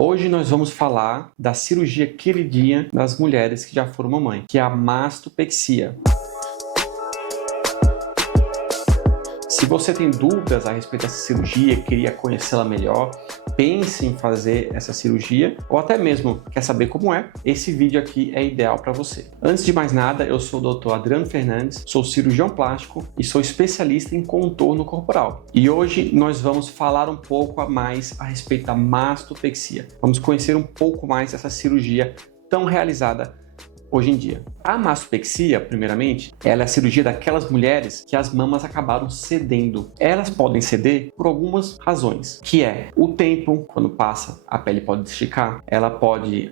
Hoje nós vamos falar da cirurgia queridinha das mulheres que já foram mamãe, que é a mastopexia. Se você tem dúvidas a respeito dessa cirurgia, queria conhecê-la melhor, pense em fazer essa cirurgia ou até mesmo quer saber como é, esse vídeo aqui é ideal para você. Antes de mais nada, eu sou o Dr. Adriano Fernandes, sou cirurgião plástico e sou especialista em contorno corporal. E hoje nós vamos falar um pouco a mais a respeito da mastopexia. Vamos conhecer um pouco mais dessa cirurgia tão realizada hoje em dia. A mastopexia, primeiramente, ela é a cirurgia daquelas mulheres que as mamas acabaram cedendo. Elas podem ceder por algumas razões, que é o tempo, quando passa, a pele pode esticar,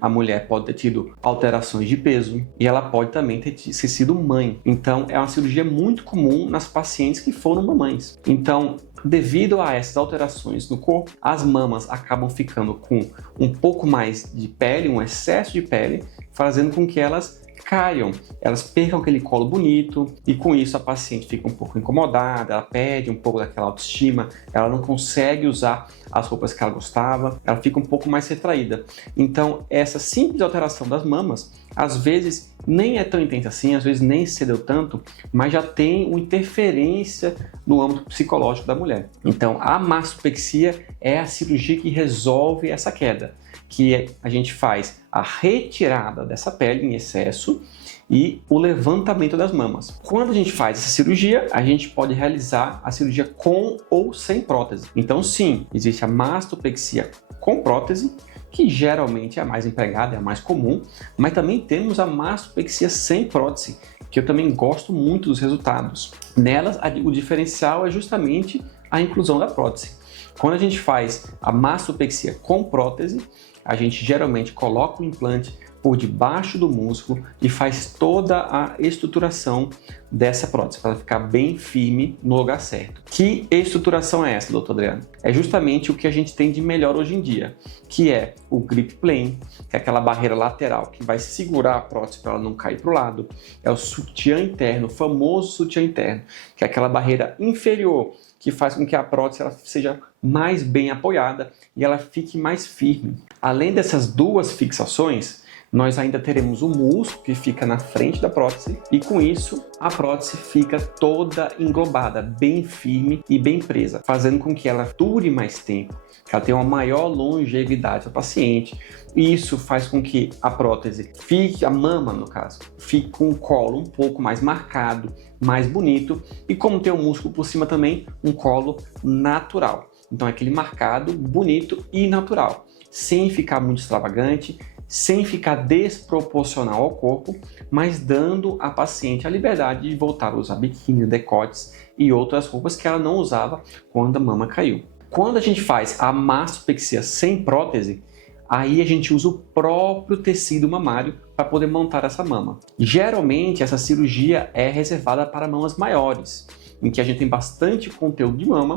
a mulher pode ter tido alterações de peso e ela pode também ter sido mãe. Então, é uma cirurgia muito comum nas pacientes que foram mamães. Então, devido a essas alterações no corpo, as mamas acabam ficando com um pouco mais de pele, um excesso de pele, fazendo com que elas caiam, elas percam aquele colo bonito e com isso a paciente fica um pouco incomodada, ela perde um pouco daquela autoestima, ela não consegue usar as roupas que ela gostava, ela fica um pouco mais retraída. Então essa simples alteração das mamas, às vezes nem é tão intensa assim, às vezes nem cedeu tanto, mas já tem uma interferência no âmbito psicológico da mulher. Então a mastopexia é a cirurgia que resolve essa queda, que a gente faz a retirada dessa pele em excesso e o levantamento das mamas. Quando a gente faz essa cirurgia, a gente pode realizar a cirurgia com ou sem prótese. Então sim, existe a mastopexia com prótese, que geralmente é a mais empregada, é a mais comum, mas também temos a mastopexia sem prótese, que eu também gosto muito dos resultados. Nelas, o diferencial é justamente a inclusão da prótese. Quando a gente faz a mastopexia com prótese, a gente geralmente coloca o implante por debaixo do músculo e faz toda a estruturação dessa prótese para ela ficar bem firme no lugar certo. Que estruturação é essa, doutor Adriano? É justamente o que a gente tem de melhor hoje em dia, que é o grip plane, que é aquela barreira lateral que vai segurar a prótese para ela não cair para o lado. É o sutiã interno, o famoso sutiã interno, que é aquela barreira inferior que faz com que a prótese ela seja mais bem apoiada e ela fique mais firme. Além dessas duas fixações, nós ainda teremos o músculo que fica na frente da prótese e com isso a prótese fica toda englobada, bem firme e bem presa, fazendo com que ela dure mais tempo, que ela tenha uma maior longevidade para o paciente. E isso faz com que a prótese fique, a mama no caso, fique com o colo um pouco mais marcado, mais bonito e como tem o músculo por cima também, um colo natural. Então é aquele marcado, bonito e natural, sem ficar muito extravagante, sem ficar desproporcional ao corpo, mas dando à paciente a liberdade de voltar a usar biquíni, decotes e outras roupas que ela não usava quando a mama caiu. Quando a gente faz a mastopexia sem prótese, aí a gente usa o próprio tecido mamário para poder montar essa mama. Geralmente essa cirurgia é reservada para mamas maiores, em que a gente tem bastante conteúdo de mama,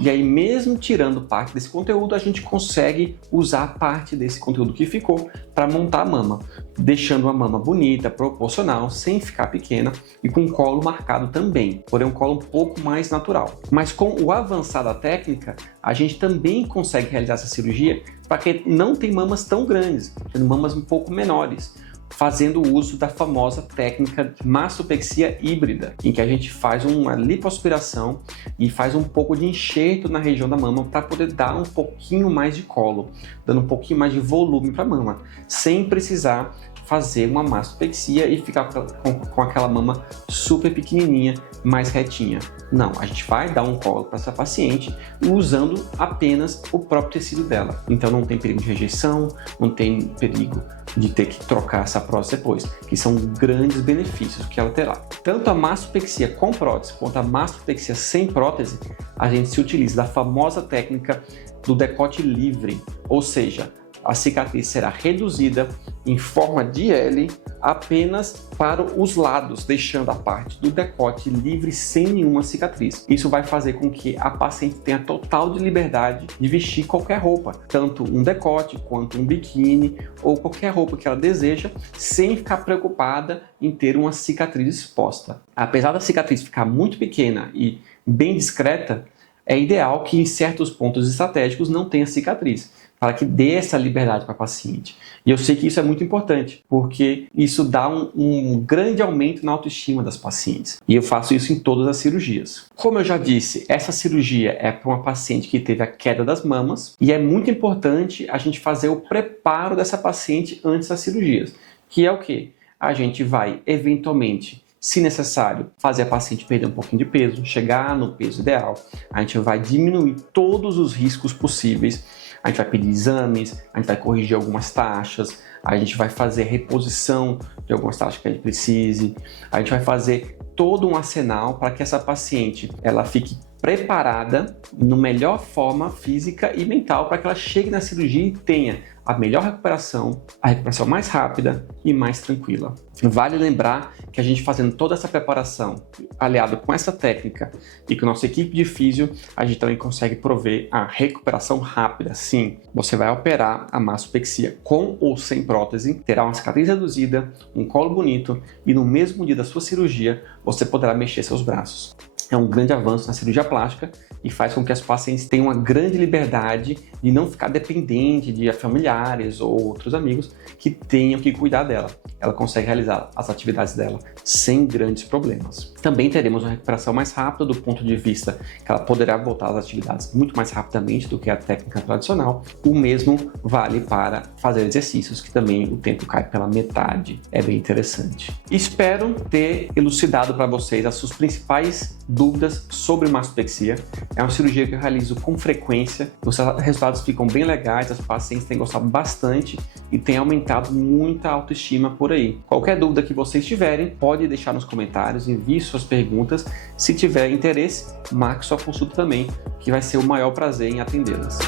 e aí mesmo tirando parte desse conteúdo, a gente consegue usar parte desse conteúdo que ficou para montar a mama, deixando uma mama bonita, proporcional, sem ficar pequena e com o colo marcado também, porém um colo um pouco mais natural. Mas com o avançar da técnica, a gente também consegue realizar essa cirurgia para quem não tem mamas tão grandes, tendo mamas um pouco menores, fazendo uso da famosa técnica de mastopexia híbrida, em que a gente faz uma lipoaspiração e faz um pouco de enxerto na região da mama para poder dar um pouquinho mais de colo, dando um pouquinho mais de volume para a mama, sem precisar fazer uma mastopexia e ficar com aquela mama super pequenininha, mais retinha. Não, a gente vai dar um colo para essa paciente usando apenas o próprio tecido dela. Então não tem perigo de rejeição, não tem perigo de ter que trocar essa prótese depois, que são grandes benefícios que ela terá. Tanto a mastopexia com prótese quanto a mastopexia sem prótese, a gente se utiliza da famosa técnica do decote livre, ou seja, a cicatriz será reduzida em forma de L apenas para os lados, deixando a parte do decote livre sem nenhuma cicatriz. Isso vai fazer com que a paciente tenha total de liberdade de vestir qualquer roupa, tanto um decote quanto um biquíni ou qualquer roupa que ela deseja, sem ficar preocupada em ter uma cicatriz exposta. Apesar da cicatriz ficar muito pequena e bem discreta, é ideal que em certos pontos estratégicos não tenha cicatriz, para que dê essa liberdade para a paciente. E eu sei que isso é muito importante, porque isso dá um grande aumento na autoestima das pacientes. E eu faço isso em todas as cirurgias. Como eu já disse, essa cirurgia é para uma paciente que teve a queda das mamas e é muito importante a gente fazer o preparo dessa paciente antes das cirurgias, que é o quê? A gente vai, eventualmente, se necessário, fazer a paciente perder um pouquinho de peso, chegar no peso ideal. A gente vai diminuir todos os riscos possíveis. A gente vai pedir exames, a gente vai corrigir algumas taxas, a gente vai fazer reposição de algumas taxas que a gente precise, a gente vai fazer todo um arsenal para que essa paciente ela fique preparada na melhor forma física e mental para que ela chegue na cirurgia e tenha a melhor recuperação, a recuperação mais rápida e mais tranquila. Vale lembrar que a gente fazendo toda essa preparação, aliado com essa técnica e com a nossa equipe de físio, a gente também consegue prover a recuperação rápida. Sim, você vai operar a mastopexia com ou sem prótese, terá uma cicatriz reduzida, um colo bonito e no mesmo dia da sua cirurgia você poderá mexer seus braços. É um grande avanço na cirurgia plástica e faz com que as pacientes tenham uma grande liberdade de não ficar dependente de familiares ou outros amigos que tenham que cuidar dela. Ela consegue realizar as atividades dela sem grandes problemas. Também teremos uma recuperação mais rápida do ponto de vista que ela poderá voltar às atividades muito mais rapidamente do que a técnica tradicional. O mesmo vale para fazer exercícios, que também o tempo cai pela metade. É bem interessante. Espero ter elucidado para vocês as suas principais dúvidas sobre mastopexia. É uma cirurgia que eu realizo com frequência, os resultados ficam bem legais, as pacientes têm gostado bastante e tem aumentado muita autoestima por aí. Qualquer dúvida que vocês tiverem, pode deixar nos comentários, envie suas perguntas. Se tiver interesse, marque sua consulta também, que vai ser o maior prazer em atendê-las.